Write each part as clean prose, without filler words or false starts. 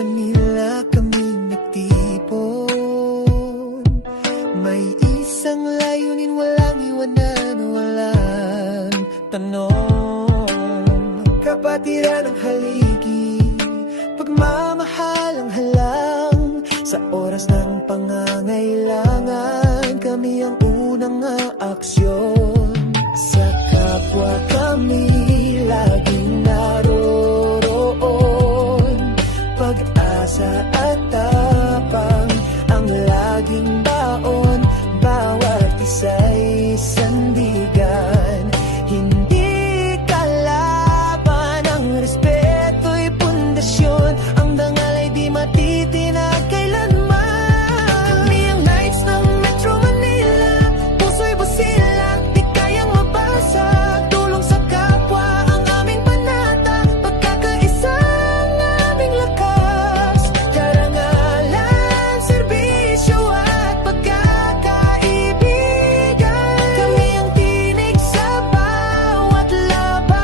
Manila kaming nagtipon. May isang layunin, walang iwanan, walang tanong. Kapatiran ng haligi, pagmamahal ang halang. Sa oras ng pangangailangan, kami ang unang aaksyon. Sa kapwa kami laging naroroon. Pag-asa at tapang ang laging baon. Bawat isa'y sandigan. Hindi kalaban, ang respeto'y pundasyon. Ang dangal ay di matitinag kailanman. Kami ang Knights ng Metro Manila, puso'y busilak, di kayang mabasag. Tulong sa kapwa ang aming panata, pagkakaisa ang aming lakas. Karangalan, serbisyo at pagkakaibigan. Kami ang tinig sa bawat laban.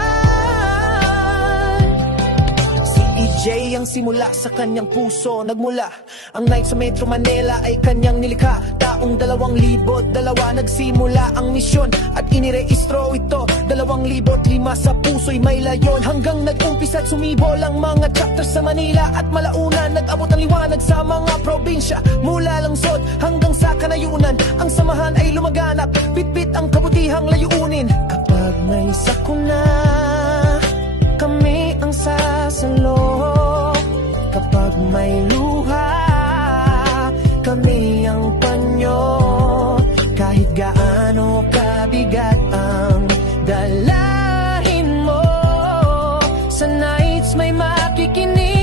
Si EJ ang simula sa kanyang puso nagmula. Ang Knights sa Metro Manila ay kanyang nilikha. Taong 2002 nagsimula ang misyon at inirehistro ito 2005. Sa puso'y may layon hanggang nag-umpisa at sumibol ang mga chapters sa Manila at Malaunan. Nag-abot ang liwanag sa mga probinsya mula Langsod hanggang sa Kanayunan. Ang samahan ay lumaganap, bitbit ang kabutihang layunin. Kapag may sakuna, kami ang sasalo. Kapag may luha, kami ang panyo. Kahit gaano kabigat ang dalahin mo, sa Knights may makikinig.